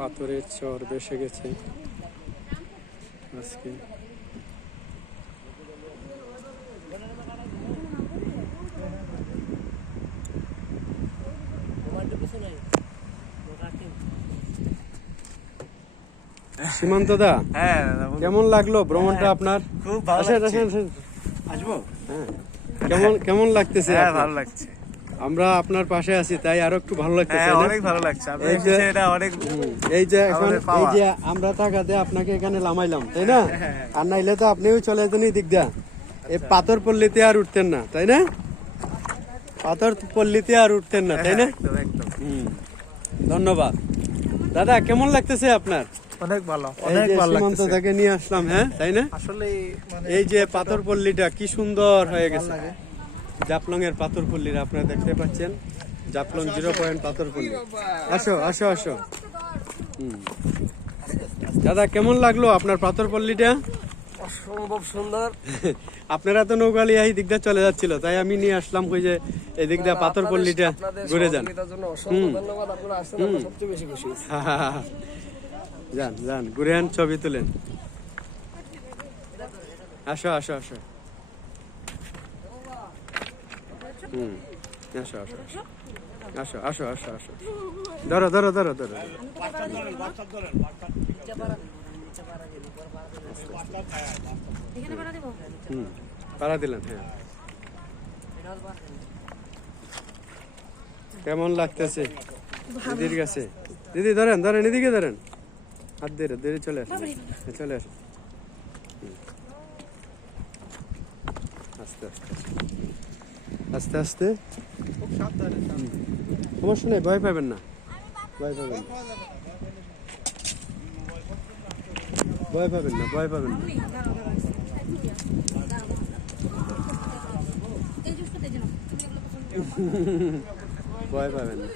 পাথরের চর বেসে গেছে। আজকে। সীমান্ত দা হ্যাঁ কেমন লাগল ভ্রমণটা আপনার? খুব ভালো আসেন, আসেন, আসেন। আসব? হ্যাঁ। কেমন কেমন লাগতেছে হ্যাঁ ভালো লাগছে। আমরা আপনার পাশে আছি তাই আরও একটু ভালো লাগতেছে হ্যাঁ অনেক ভালো লাগছে। এই যে- এটা অনেক এই যে এখন এই যে আমরা টাকাতে আপনাকে এখানে লামাইলাম তাই না? হ্যাঁ, আর নাইলে তো আপনিও চলে যেতেন এই দিক দিয়া। এই পাথর পল্লীতে আর উঠতেন না তাই না? পাথর পল্লীতে আর উঠতেন না তাই না? ধন্যবাদ। দাদা কেমন লাগতেছে আপনার? অনেক ভালো অনেক ভালো সীমান্ত থেকে নিয়ে আসলাম হ্যাঁ তাই না? আসলে মানে এই যে পাথর পল্লীটা কি সুন্দর হয়ে গেছে। জাফলং এর পাথর পল্লীর আপনারা দেখতে পাচ্ছেন। জাপলং জিরো পয়েন্ট পাথর পল্লী। আসো আসো আসো। হুম। দাদা কেমন লাগল আপনার পাথর পল্লীটা? অসম্ভব সুন্দর। আপনারা তো নৌকালি এই দিকটা চলে যাচ্ছিল তাই আমি নিয়ে আসলাম ওই যে এই দিকটা পাথর পল্লীটা ঘুরে যান। যান যান ঘুরে আন ছবি তুলেন। আসো আসো আসো। হুম। আসো আসো। আসো। আসো আসো আসো আসো। ধরো ধরো ধরো ধরো। হুম পাড়া দিলেন হ্যাঁ। কেমন লাগতেছে? দিদির কাছে। দিদি ধরেন ধরেন এদিকে ধরেন। হাত দিয়ে ধরে চলে আসেন। হ্যাঁ, চলে আসেন। আস্তে আস্তে। আস্তে আস্তে। সমস্যা নেই ভয় পাবেন না। ভয় পাবেন না। ভয় পাবেন না ভয় পাবেন না। ভয় পাবেন না।